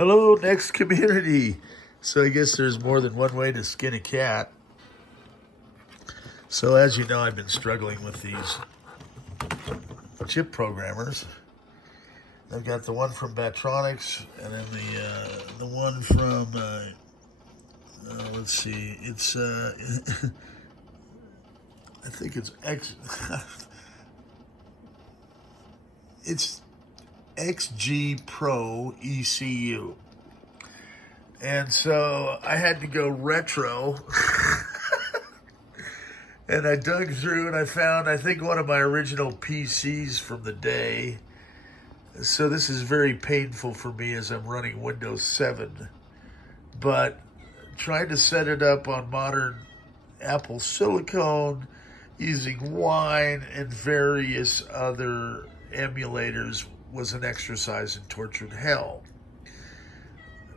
Hello, next community. So I guess there's more than one way to skin a cat. So as you know, I've been struggling with these chip programmers. I've got the one from Batronics, and then the one from let's see, it's I think it's X. It's XG Pro ECU. And so I had to go retro. And I dug through and I found, I think, one of my original PCs from the day. So this is very painful for me as I'm running Windows 7. But trying to set it up on modern Apple silicone using Wine and various other emulators was an exercise in tortured hell.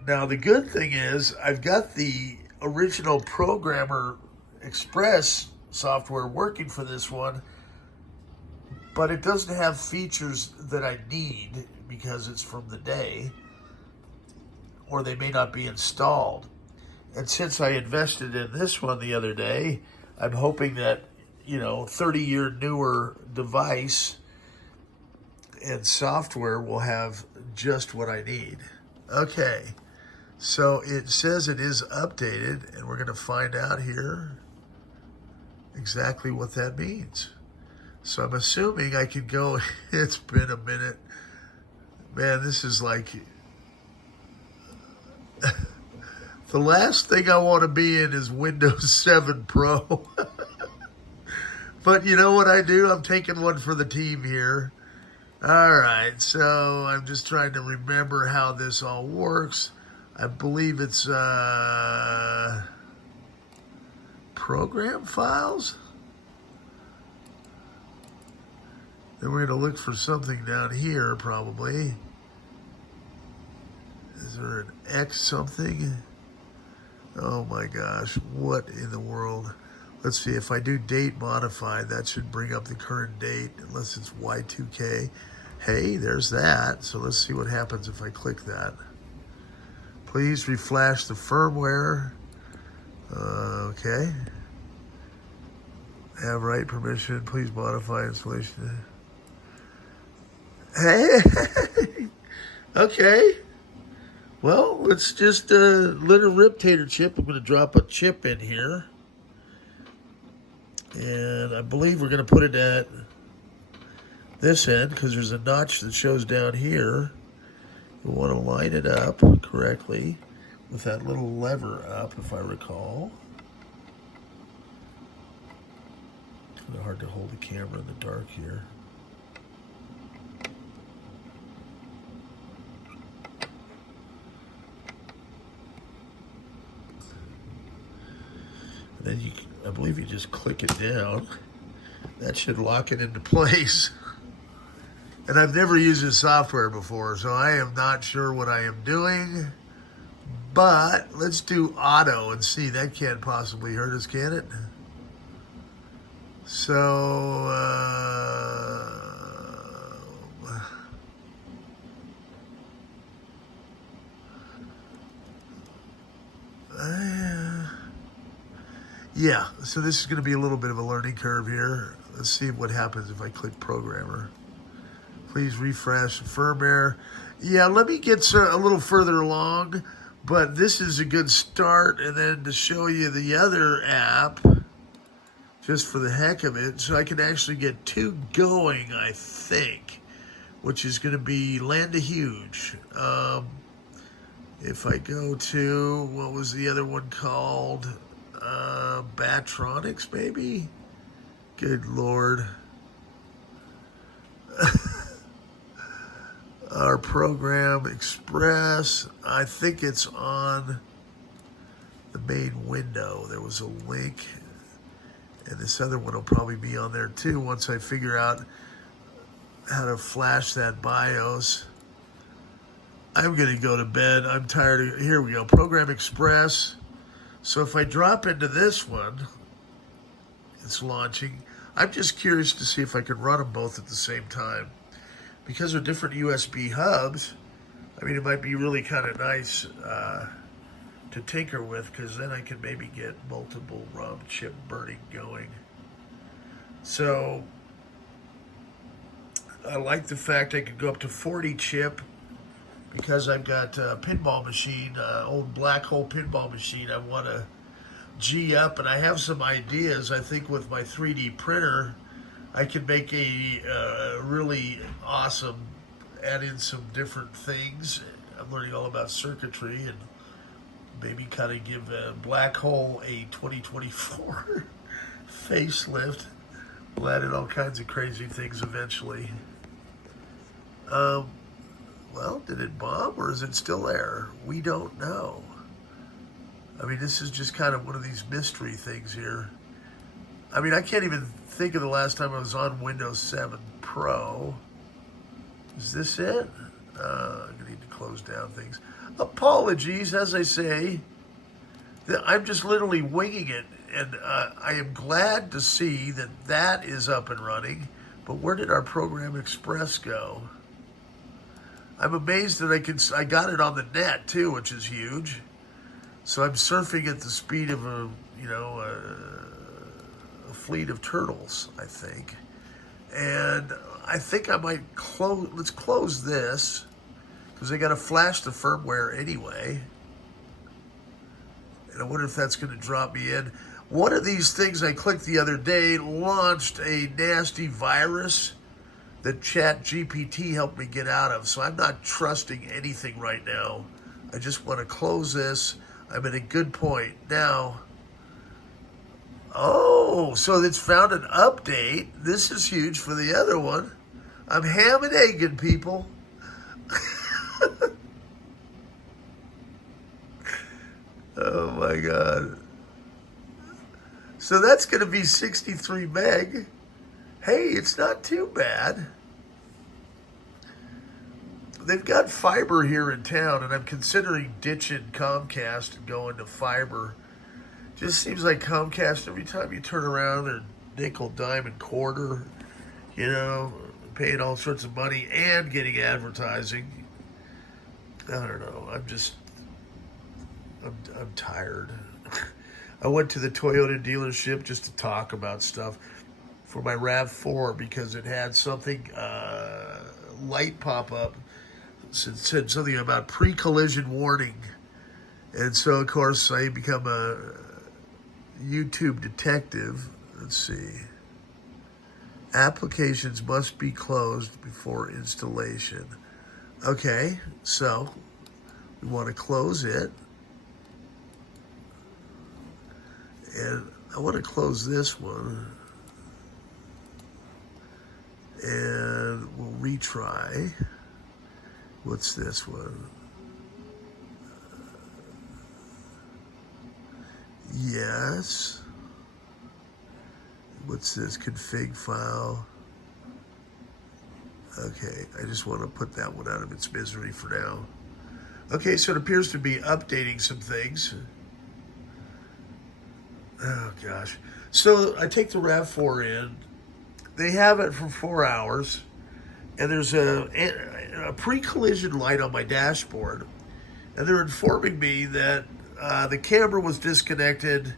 Now, the good thing is I've got the original Programmer Express software working for this one, but it doesn't have features that I need because it's from the day, or they may not be installed. And since I invested in this one the other day, I'm hoping that, 30-year newer device and software will have just what I need. Okay, so it says it is updated, and we're going to find out here exactly what that means. So I'm assuming I can go, it's been a minute. Man, this is like, the last thing I want to be in is Windows 7 Pro. But you know what I do? I'm taking one for the team here. All right, so I'm just trying to remember how this all works. I believe it's program files. Then we're going to look for something down here, probably. Is there an X something? Oh my gosh, what in the world? Let's see, if I do date modified, that should bring up the current date, unless it's Y2K. Hey, there's that. So let's see what happens if I click that. Please reflash the firmware. Okay. Have write permission. Please modify installation. Hey. Okay. Well, let's just let her rip, Tater Chip. I'm going to drop a chip in here. And I believe we're going to put it at this end because there's a notch that shows down here. We want to line it up correctly with that little lever up, if I recall. It's kind of hard to hold the camera in the dark here. And then I believe you just click it down. That should lock it into place. And I've never used this software before, so I am not sure what I am doing. But let's do auto and see. That can't possibly hurt us, can it? So, yeah, so this is going to be a little bit of a learning curve here. Let's see what happens if I click Programmer. Please refresh the firmware. Yeah, let me get a little further along, but this is a good start. And then to show you the other app, just for the heck of it, so I can actually get two going, I think, which is going to be Land of Huge. If I go to, what was the other one called? Batronics, maybe? Good Lord. Our Program Express, I think it's on the main window. There was a link, and this other one will probably be on there too once I figure out how to flash that BIOS. I'm going to go to bed. I'm tired of, here we go, Program Express. So if I drop into this one, it's launching. I'm just curious to see if I can run them both at the same time. Because they're different USB hubs, I mean, it might be really kind of nice to tinker with, because then I can maybe get multiple ROM chip burning going. So I like the fact I can go up to 40 chip, because I've got a pinball machine, old black hole pinball machine I want to G up, and I have some ideas. I think with my 3D printer, I can make a really awesome, add in some different things. I'm learning all about circuitry, and maybe kind of give black hole a 2024 facelift. We'll add in all kinds of crazy things eventually. Well, did it bomb, or is it still there? We don't know. I mean, this is just kind of one of these mystery things here. I mean, I can't even think of the last time I was on Windows 7 Pro. Is this it? I need to close down things. Apologies, as I say. I'm just literally winging it, and I am glad to see that that is up and running. But where did our Program Express go? I'm amazed that I got it on the net too, which is huge. So I'm surfing at the speed of a fleet of turtles, I think. And I think I might let's close this, because I got to flash the firmware anyway. And I wonder if that's going to drop me in. One of these things I clicked the other day launched a nasty virus that ChatGPT helped me get out of. So I'm not trusting anything right now. I just want to close this. I'm at a good point. Now, oh, so it's found an update. This is huge for the other one. I'm ham and egging, people. Oh my God. So that's going to be 63 meg. Hey, it's not too bad. They've got fiber here in town, and I'm considering ditching Comcast and going to fiber. Just seems like Comcast, every time you turn around, they're nickel, dime, and quarter, paying all sorts of money and getting advertising. I don't know. I'm tired. I went to the Toyota dealership just to talk about stuff for my RAV4, because it had something, light pop up. It said something about pre-collision warning. And so, of course, I become a YouTube detective. Let's see. Applications must be closed before installation. Okay, so we want to close it. And I want to close this one. And we'll retry. What's this one? Yes. What's this? Config file. Okay, I just want to put that one out of its misery for now. Okay, so it appears to be updating some things. Oh, gosh. So I take the RAV4 in. They have it for 4 hours. And there's a pre-collision light on my dashboard. And they're informing me that the camera was disconnected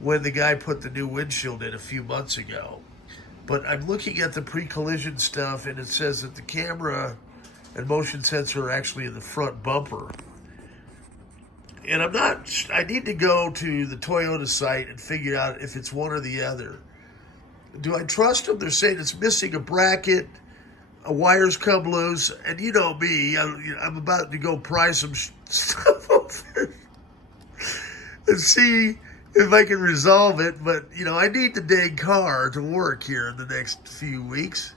when the guy put the new windshield in a few months ago. But I'm looking at the pre-collision stuff, and it says that the camera and motion sensor are actually in the front bumper. And I need to go to the Toyota site and figure out if it's one or the other. Do I trust them? They're saying it's missing a bracket, a wire's come loose, and you know me, I'm about to go pry some stuff open and see if I can resolve it. But, I need the dang car to work here in the next few weeks.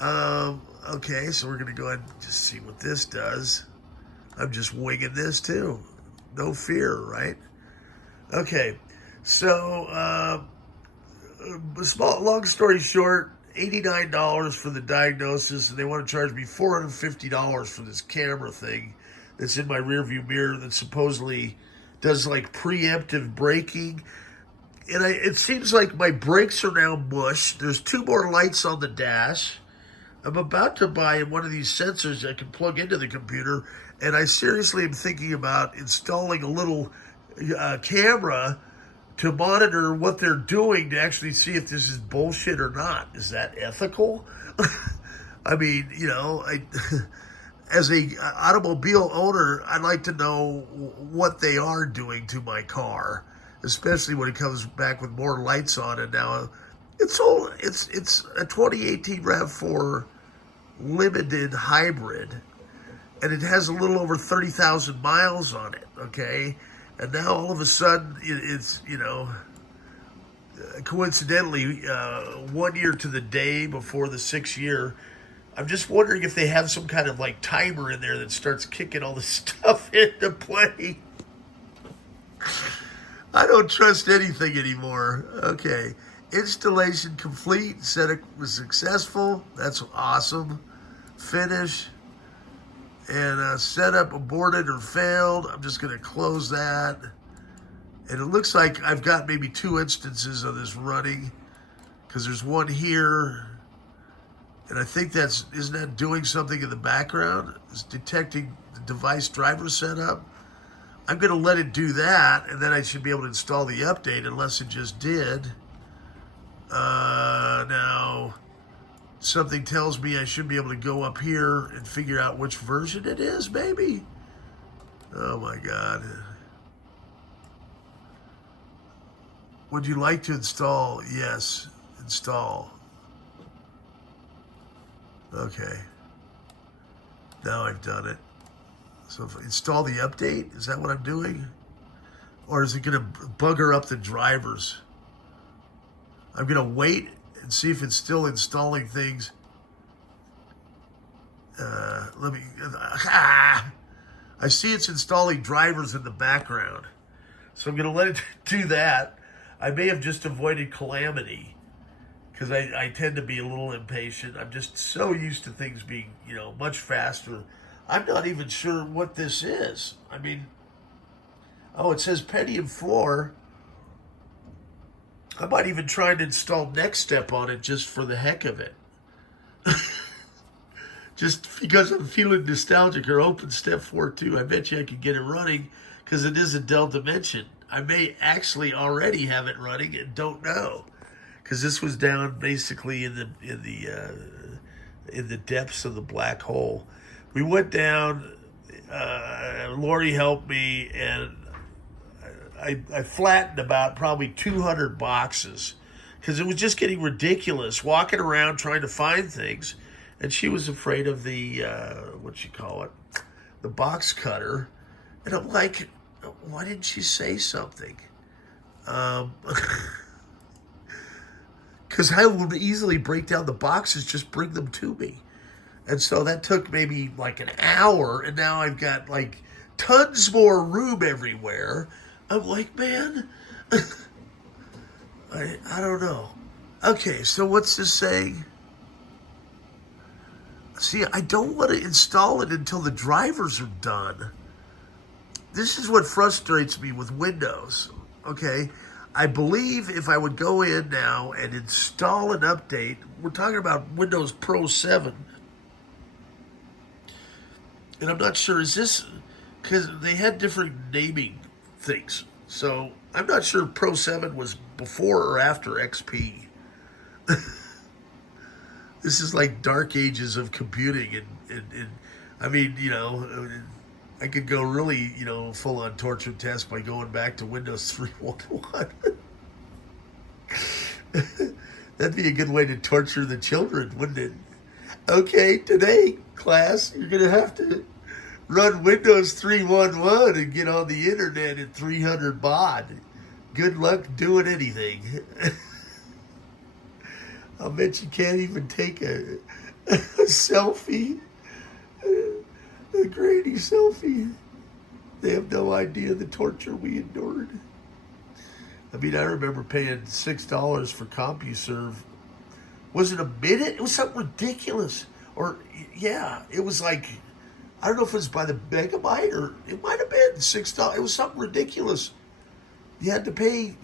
Okay, so we're going to go ahead and just see what this does. I'm just winging this too. No fear, right? Okay, so long story short, $89 for the diagnosis, and they want to charge me $450 for this camera thing that's in my rearview mirror that supposedly does like preemptive braking. And it seems like my brakes are now mush. There's 2 more lights on the dash. I'm about to buy one of these sensors I can plug into the computer, and I seriously am thinking about installing a little camera to monitor what they're doing to actually see if this is bullshit or not. Is that ethical? I mean, as a automobile owner, I'd like to know what they are doing to my car, especially when it comes back with more lights on it now. It's a 2018 RAV4 limited hybrid, and it has a little over 30,000 miles on it. Okay, and now all of a sudden it's coincidentally 1 year to the day before the 6th year. I'm just wondering if they have some kind of like timer in there that starts kicking all the stuff into play. I don't trust anything anymore. Okay. Installation complete. Setup was successful. That's awesome. Finish. And setup aborted or failed. I'm just going to close that. And it looks like I've got maybe 2 instances of this running, because there's one here. And I think isn't that doing something in the background? It's detecting the device driver setup. I'm going to let it do that, and then I should be able to install the update, unless it just did. Now, something tells me I should be able to go up here and figure out which version it is, maybe? Oh my God. Would you like to install? Yes, install. Okay. Now I've done it. So if I install the update, is that what I'm doing? Or is it going to bugger up the drivers? I'm going to wait and see if it's still installing things. I see it's installing drivers in the background. So I'm going to let it do that. I may have just avoided calamity, because I tend to be a little impatient. I'm just so used to things being, much faster. I'm not even sure what this is. I mean, it says Pentium 4. I might even try to install Next Step on it just for the heck of it. Just because I'm feeling nostalgic, or OpenStep 4 too. I bet you I could get it running, because it is a Dell Dimension. I may actually already have it running and don't know, because this was down basically in the depths of the black hole. We went down. Lori helped me, and I flattened about probably 200 boxes, because it was just getting ridiculous walking around trying to find things, and she was afraid of the the box cutter, and I'm like, why didn't you say something? Because I would easily break down the boxes, just bring them to me. And so that took maybe like an hour, and now I've got like tons more room everywhere. I'm like, man, I don't know. Okay, so what's this saying? See, I don't want to install it until the drivers are done. This is what frustrates me with Windows, okay? I believe if I would go in now and install an update, we're talking about Windows Pro 7, and I'm not sure, is this, because they had different naming things, so I'm not sure Pro 7 was before or after XP. This is like dark ages of computing, and I mean, I could go really, full on torture test by going back to Windows 3.1. That'd be a good way to torture the children, wouldn't it? Okay, today, class, you're going to have to run Windows 3.1 and get on the internet at 300 baud. Good luck doing anything. I'll bet you can't even take a selfie. A grainy selfie. They have no idea the torture we endured. I mean, I remember paying $6 for CompuServe. Was it a minute? It was something ridiculous. Or, yeah, it was like, I don't know if it was by the megabyte, or it might have been $6. It was something ridiculous. You had to pay,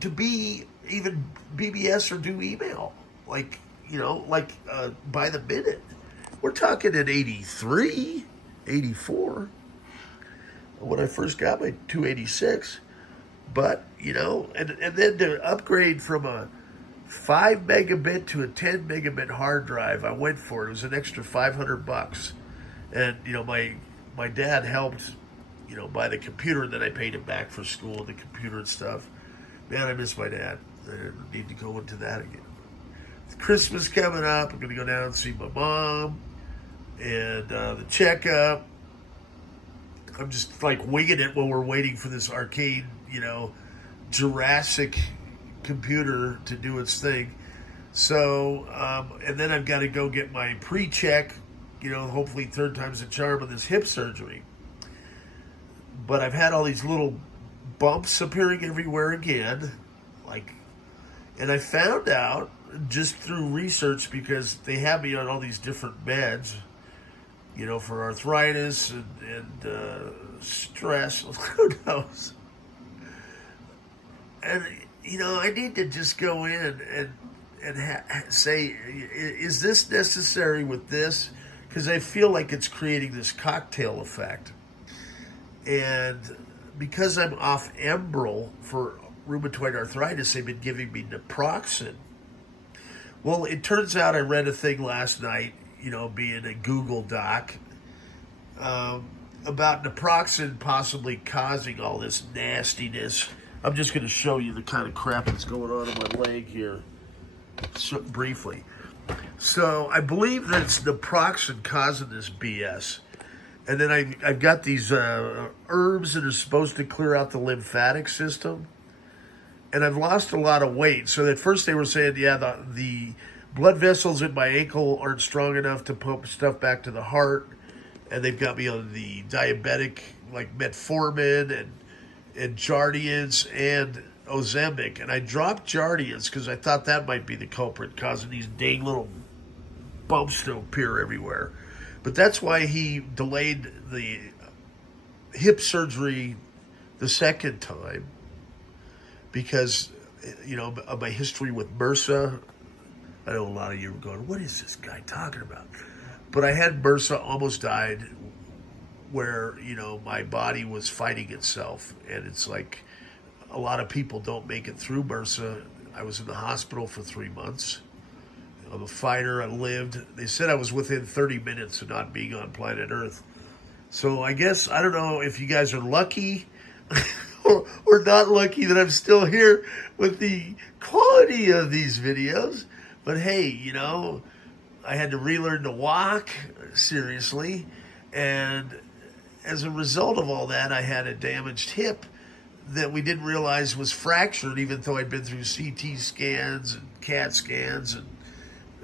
to be even BBS or do email. Like, like by the minute. We're talking in 83, 84, when I first got my 286. But, and then to upgrade from a 5 megabit to a 10 megabit hard drive, I went for it. It was an extra $500. And, my dad helped, buy the computer, and then I paid him back for school and the computer and stuff. Man, I miss my dad. I need to go into that again. Christmas coming up. I'm going to go down and see my mom and the checkup. I'm just like winging it while we're waiting for this arcade, Jurassic computer to do its thing. So, and then I've got to go get my pre-check, hopefully third time's the charm of this hip surgery. But I've had all these little bumps appearing everywhere again, and I found out just through research, because they have me on all these different meds, for arthritis and stress, who knows. And, I need to just go in and say, is this necessary with this? Because I feel like it's creating this cocktail effect. And because I'm off Enbrel for rheumatoid arthritis, they've been giving me naproxen. Well, it turns out I read a thing last night, being a Google doc, about naproxen possibly causing all this nastiness. I'm just going to show you the kind of crap that's going on in my leg here, briefly. So I believe that it's naproxen causing this BS. And then I've got these herbs that are supposed to clear out the lymphatic system. And I've lost a lot of weight. So at first they were saying, the blood vessels in my ankle aren't strong enough to pump stuff back to the heart. And they've got me on the diabetic, like metformin and Jardiance and Ozempic. And I dropped Jardiance because I thought that might be the culprit, causing these dang little bumps to appear everywhere. But that's why he delayed the hip surgery the second time, because, of my history with MRSA. I know a lot of you are going, what is this guy talking about? But I had MRSA, almost died, where, my body was fighting itself. And it's like a lot of people don't make it through MRSA. I was in the hospital for 3 months. I'm a fighter. I lived. They said I was within 30 minutes of not being on planet Earth. So I guess, I don't know if you guys are lucky or not lucky that I'm still here with the quality of these videos. But hey, I had to relearn to walk, seriously. And as a result of all that, I had a damaged hip that we didn't realize was fractured, even though I'd been through CT scans and CAT scans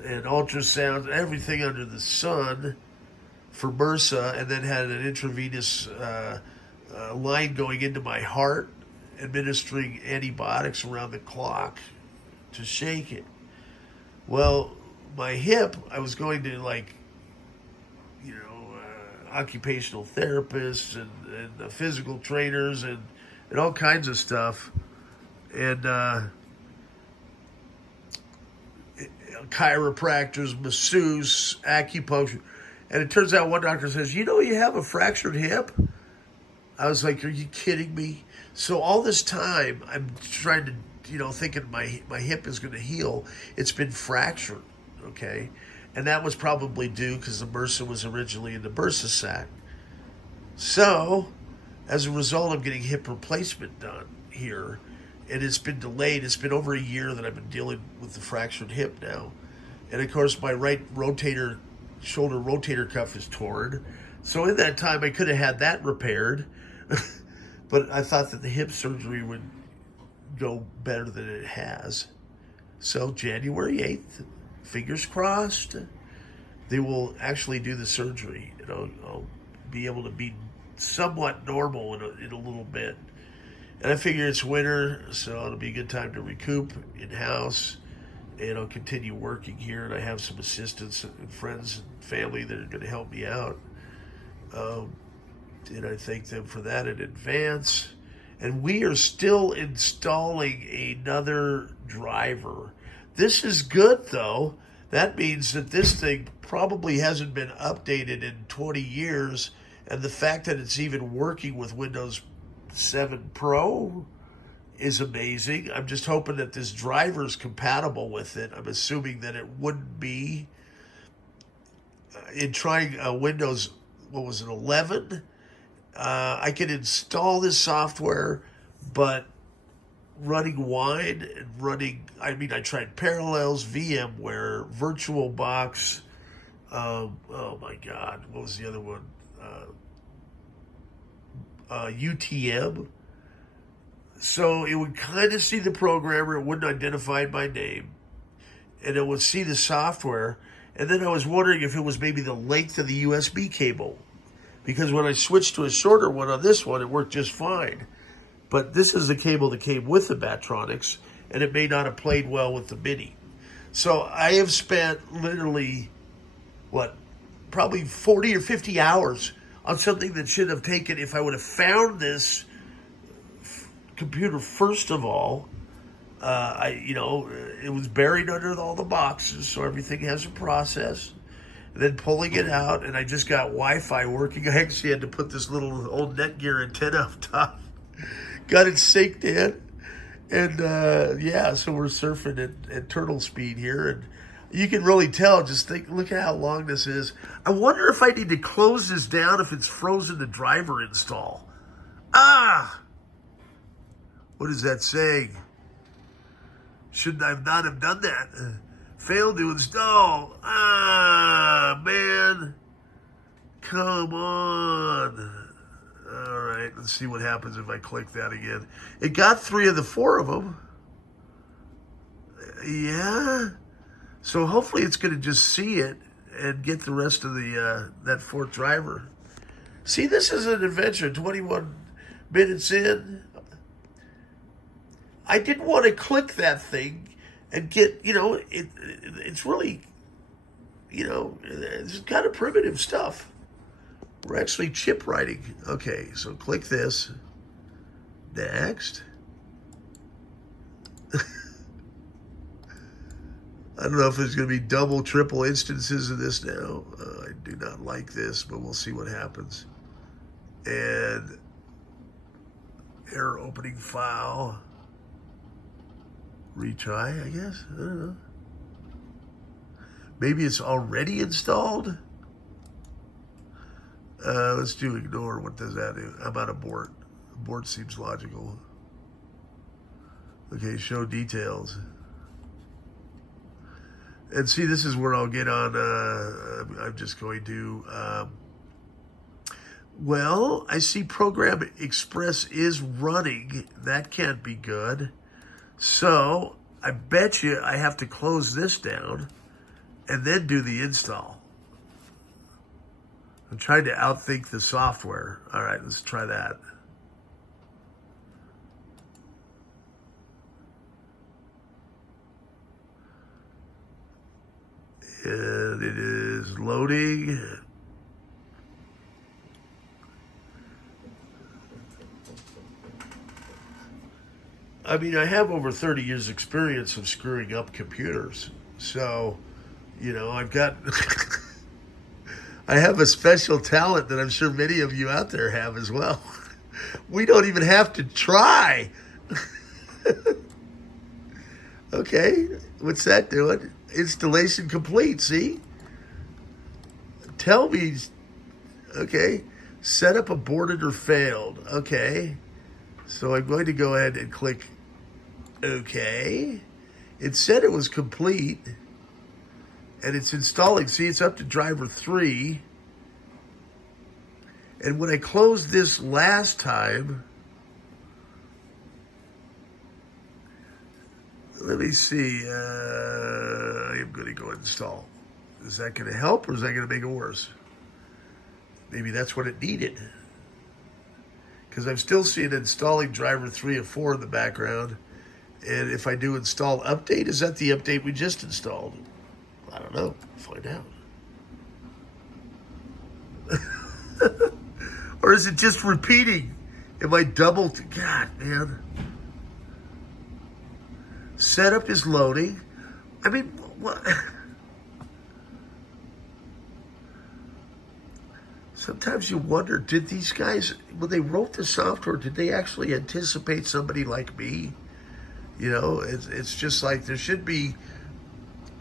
and ultrasound, everything under the sun for MRSA, and then had an intravenous line going into my heart, administering antibiotics around the clock to shake it. Well, my hip, I was going to occupational therapists and physical trainers and all kinds of stuff. And chiropractors, masseuse, acupuncture. And it turns out one doctor says, you have a fractured hip? I was like, are you kidding me? So all this time, I'm trying to, thinking my hip is going to heal. It's been fractured, okay? And that was probably due because the MRSA was originally in the MRSA sac. So, as a result, I'm getting hip replacement done here. And it's been delayed. It's been over a year that I've been dealing with the fractured hip now. And of course, my right shoulder rotator cuff is torn. So in that time, I could have had that repaired. But I thought that the hip surgery would go better than it has. So January 8th, fingers crossed, they will actually do the surgery. I'll be able to be somewhat normal in a little bit. And I figure it's winter, so it'll be a good time to recoup in-house. And I'll continue working here, and I have some assistants and friends and family that are going to help me out. And I thank them for that in advance. And we are still installing another driver. This is good, though, That means that this thing probably hasn't been updated in 20 years, and the fact that it's even working with Windows 7 Pro is amazing. I'm just hoping that this driver is compatible with it. I'm assuming that it wouldn't be. In trying Windows, what was it, 11? I can install this software, but running wide and I tried Parallels, VMware, VirtualBox. Oh my God, what was the other one? UTM. So it would kind of see the programmer, it wouldn't identify it by name, and it would see the software. And then I was wondering if it was maybe the length of the USB cable, because when I switched to a shorter one on this one, it worked just fine. But this is the cable that came with the Batronics, and it may not have played well with the MIDI. So I have spent literally, probably 40 or 50 hours on something that should have taken, if I would have found this computer first of all, it was buried under all the boxes, so everything has a process. And then pulling it out, and I just got Wi-Fi working. I actually had to put this little old Netgear antenna up top. Got it synced in, and so we're surfing at turtle speed here, and you can really tell. Look at how long this is. I wonder if I need to close this down if it's frozen the driver install. What is that saying? Shouldn't I not have done that? Failed to install. Man. Come on. All right, let's see what happens if I click that again. It got 3 of the 4 of them. Yeah. So hopefully it's going to just see it and get the rest of the that 4th driver. See, this is an adventure. 21 minutes in. I didn't want to click that thing and get, it's really, it's kind of primitive stuff. We're actually chip writing. Okay, so click this. Next. I don't know if there's going to be double, triple instances of this now. I do not like this, but we'll see what happens. And error opening file. Retry, I guess. I don't know. Maybe it's already installed. Let's do ignore. What does that do? I'm on abort. Abort seems logical. Okay, show details. And see, this is where I'll get on. I'm just going to. I see Program Express is running. That can't be good. So I bet you I have to close this down and then do the install. I'm trying to outthink the software. All right, let's try that. And it is loading. I mean, I have over 30 years experience of screwing up computers. So, I've got, I have a special talent that I'm sure many of you out there have as well. We don't even have to try. Okay, what's that doing? Installation complete, see? Tell me, okay, setup aborted or failed. Okay, so I'm going to go ahead and click OK. It said it was complete, and it's installing. See, it's up to driver 3. And when I closed this last time, let me see. I am going to go install. Is that going to help, or is that going to make it worse? Maybe that's what it needed. Because I'm still seeing installing driver 3 of 4 in the background. And if I do install update, is that the update we just installed? I don't know. Find out. Or is it just repeating? Am I double? God, man. Setup is loading. I mean, what? Sometimes you wonder, did these guys, when they wrote the software, did they actually anticipate somebody like me? You know, it's just like there should be,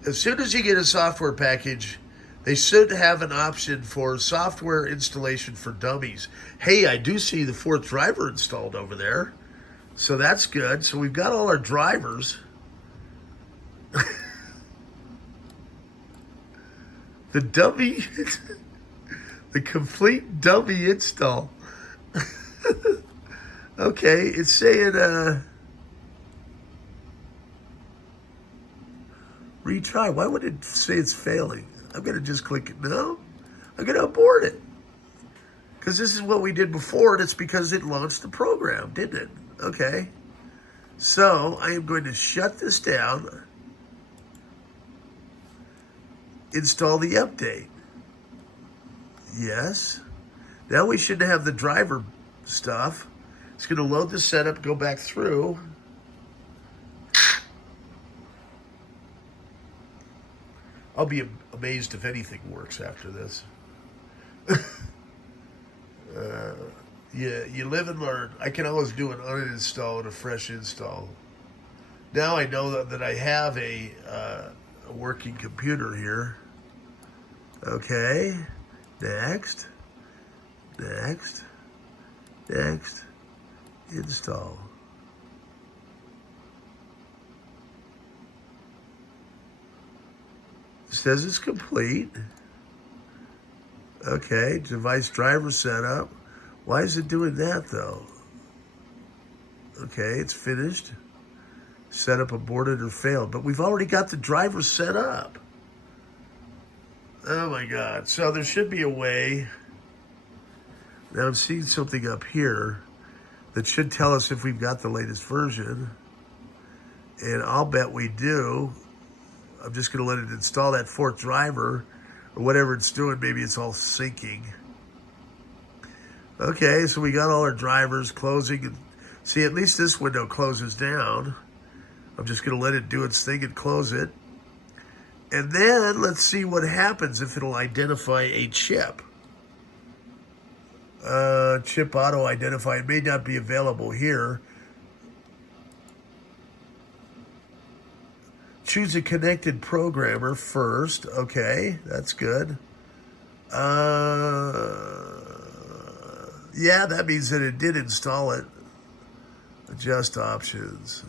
as soon as you get a software package, they should have an option for software installation for dummies. Hey, I do see the fourth driver installed over there. So that's good. So we've got all our drivers. The dummy, the complete dummy install. Okay, it's saying retry. Why would it say it's failing? I'm going to just click it. No, I'm going to abort it. Because this is what we did before, and it's because it launched the program, didn't it? Okay. So I am going to shut this down. Install the update. Yes. Now we should have the driver stuff. It's going to load the setup, go back through. I'll be amazed if anything works after this. You live and learn. I can always do an uninstall and a fresh install. Now I know that I have a working computer here. Okay. Next. Next. Next. Install. It says it's complete. Okay, device driver setup. Why is it doing that though? Okay, it's finished. Setup aborted or failed. But we've already got the driver set up. Oh my God. So there should be a way. Now I'm seeing something up here that should tell us if we've got the latest version. And I'll bet we do. I'm just going to let it install that fourth driver or whatever it's doing. Maybe it's all syncing. Okay, so we got all our drivers closing. See, at least this window closes down. I'm just going to let it do its thing and close it. And then let's see what happens if it'll identify a chip. Chip auto identify. It may not be available here. Choose a connected programmer first. Okay, that's good. Yeah, that means that it did install it. Adjust options.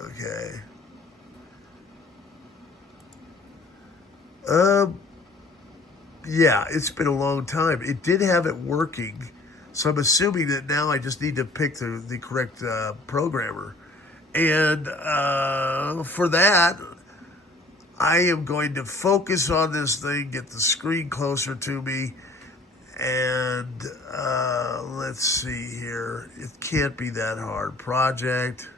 Okay. Yeah, it's been a long time. It did have it working, so I'm assuming that now I just need to pick the correct programmer. And for that, I am going to focus on this thing, get the screen closer to me, and let's see here. It can't be that hard. Project.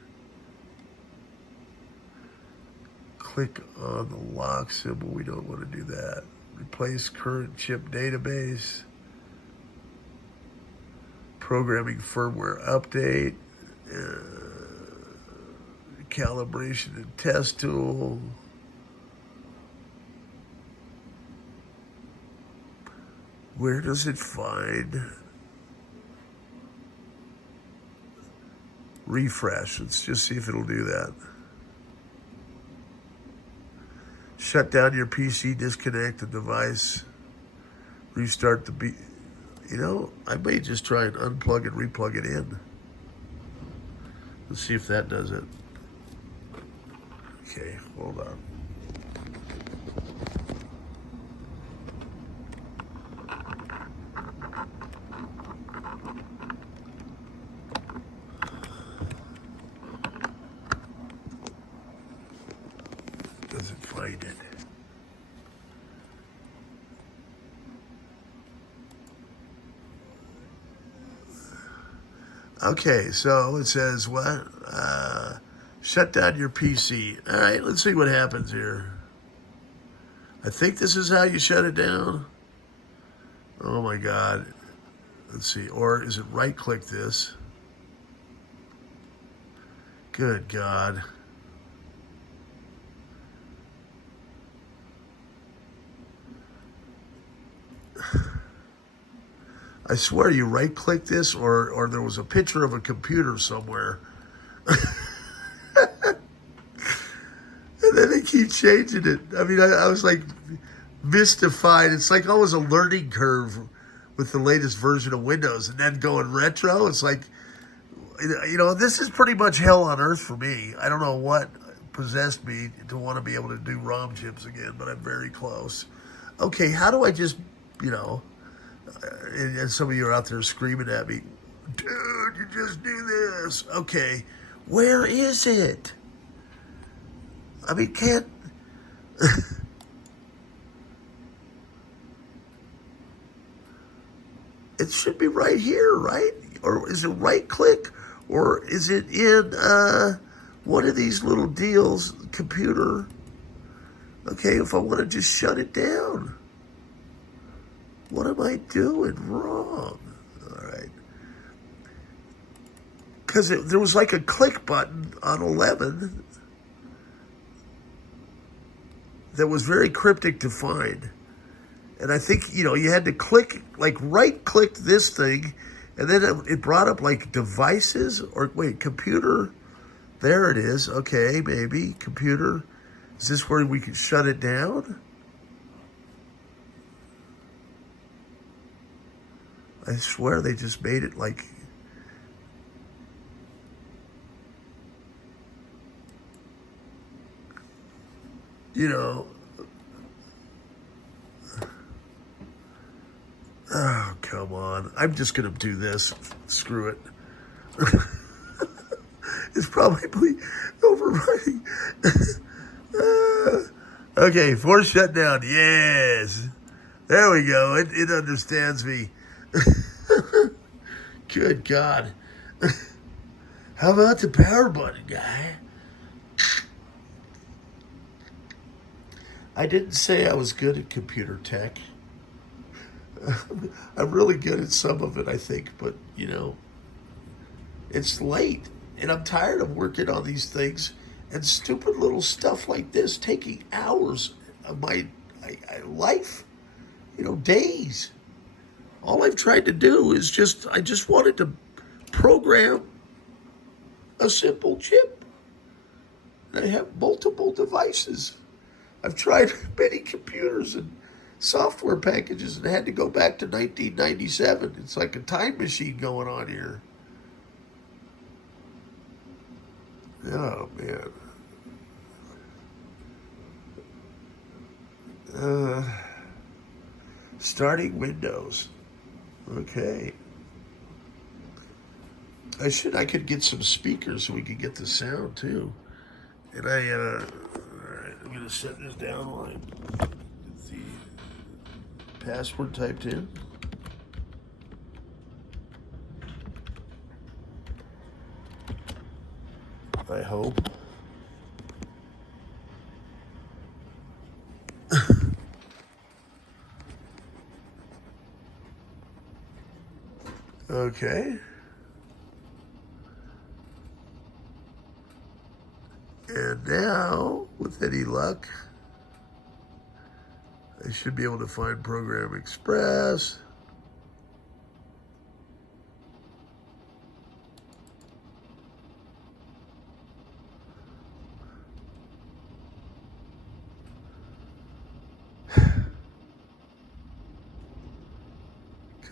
Click on the lock symbol. We don't want to do that. Replace current chip database. Programming firmware update. Calibration and test tool. Where does it find? Refresh. Let's just see if it'll do that. Shut down your PC, disconnect the device, restart the You know, I may just try and unplug and replug it in. Let's see if that does it. Okay, hold on. Doesn't find it. Okay, so it says what? Shut down your PC. All right, let's see what happens here. I think this is how you shut it down. Oh my God. Let's see. Or is it right-click this? Good God. I swear you right-click this, or there was a picture of a computer somewhere. And then they keep changing it. I mean, I was like mystified. It's like always a learning curve with the latest version of Windows. And then going retro, it's like, this is pretty much hell on earth for me. I don't know what possessed me to want to be able to do ROM chips again, but I'm very close. Okay, how do I just, and some of you are out there screaming at me, dude, you just do this. Okay, where is it? I mean, can't... It should be right here, right? Or is it right click? Or is it in one of these little deals, computer? Okay, if I want to just shut it down. What am I doing wrong? All right. Because there was like a click button on 11 that was very cryptic to find. And I think, you had to click, like right-click this thing, and then it brought up like devices, or wait, computer. There it is. Okay, maybe. Computer. Is this where we can shut it down? I swear they just made it like... Oh, come on. I'm just going to do this. Screw it. It's probably overriding. Okay, force shutdown. Yes. There we go. It understands me. Good God. How about the power button, guy? I didn't say I was good at computer tech. I'm really good at some of it, I think, but, it's late, and I'm tired of working on these things, and stupid little stuff like this taking hours of my life, days. All I've tried to do is I just wanted to program a simple chip. And I have multiple devices. I've tried many computers and software packages and had to go back to 1997. It's like a time machine going on here. Oh, man. Starting Windows. Okay. I could get some speakers so we could get the sound too. And all right, I'm gonna set this down while I get the password typed in. I hope. Okay. And now, with any luck, I should be able to find Program Express.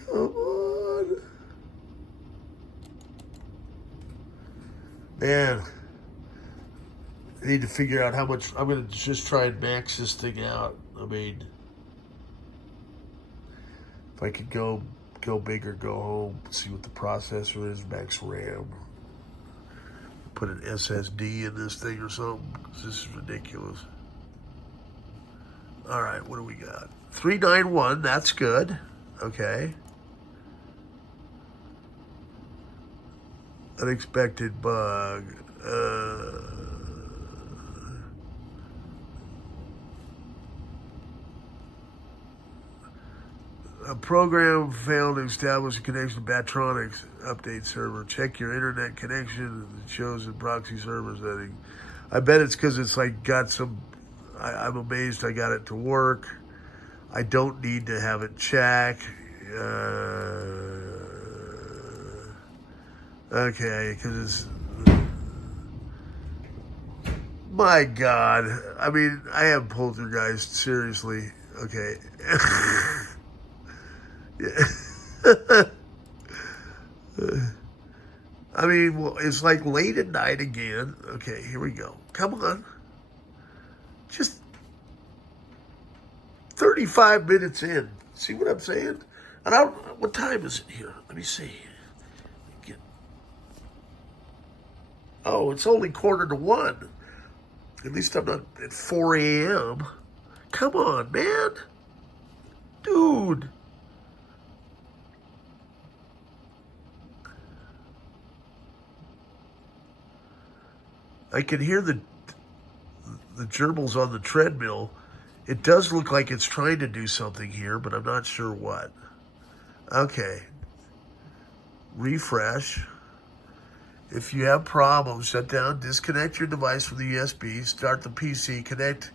Come on. Man. I need to figure out how much. I'm going to just try and max this thing out. I mean, if I could go big or go home, see what the processor is, max RAM. Put an SSD in this thing or something, because this is ridiculous. All right, what do we got? 391, that's good. Okay. Unexpected bug. A program failed to establish a connection to Batronics update server. Check your internet connection. It shows in proxy server setting. I bet it's because it's like got some... I'm amazed I got it to work. I don't need to have it check. Okay, because my God. I mean, I am poltergeist, seriously. Okay. Yeah. I mean, well, it's like late at night again. Okay, here we go. Come on. Just 35 minutes in. See what I'm saying? And I don't, what time is it here? Let me see. Oh, it's only 1:45. At least I'm not at 4 a.m. Come on, man. Dude. I can hear the gerbils on the treadmill. It does look like it's trying to do something here, but I'm not sure what. Okay. Refresh. If you have problems, shut down, disconnect your device from the USB, start the PC, connect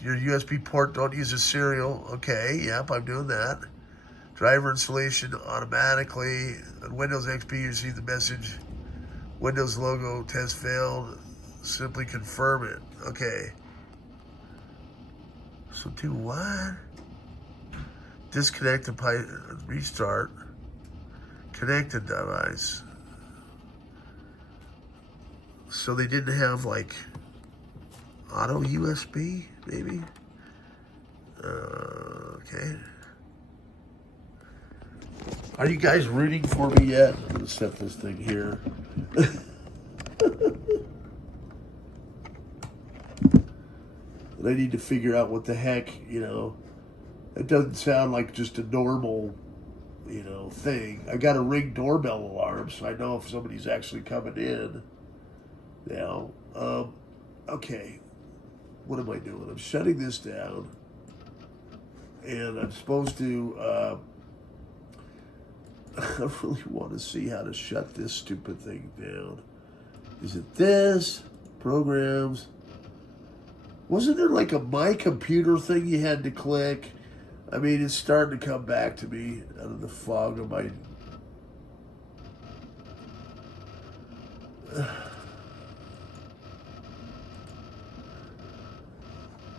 your USB port, don't use a serial. Okay, yep, I'm doing that. Driver installation automatically. On Windows XP, you receive the message, Windows logo test failed. Simply confirm it. Okay. So do what? Disconnect the restart. Connect the device. So they didn't have like auto USB, maybe? Okay. Are you guys rooting for me yet? I'm gonna set this thing here. And I need to figure out what the heck, it doesn't sound like just a normal, thing. I got a Ring doorbell alarm, so I know if somebody's actually coming in. Now, okay, what am I doing? I'm shutting this down, and I'm supposed to, I really want to see how to shut this stupid thing down. Is it this? Programs? Wasn't there like a My Computer thing you had to click? I mean, it's starting to come back to me out of the fog of my...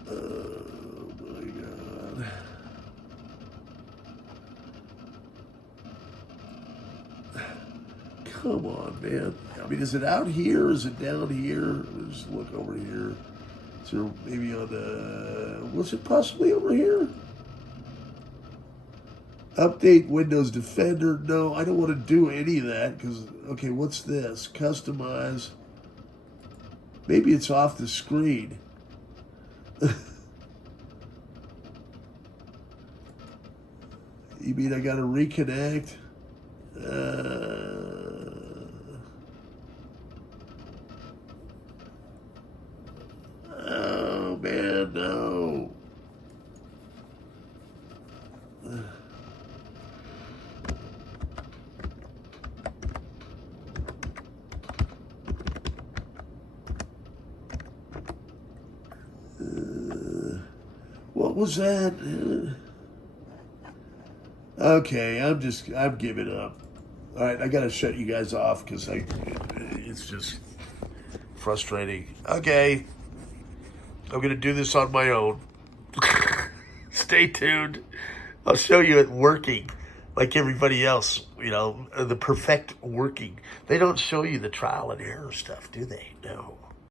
Oh my God. Come on, man. I mean, is it out here? Is it down here? Let's just look over here. Is there maybe on the... Was it possibly over here? Update Windows Defender. No, I don't want to do any of that because, okay, what's this? Customize. Maybe it's off the screen. You mean I got to reconnect? Oh, man, no. What was that? Okay, I'm giving up. All right, I got to shut you guys off because it's just frustrating. Okay, I'm going to do this on my own. Stay tuned. I'll show you it working like everybody else, the perfect working. They don't show you the trial and error stuff, do they? No.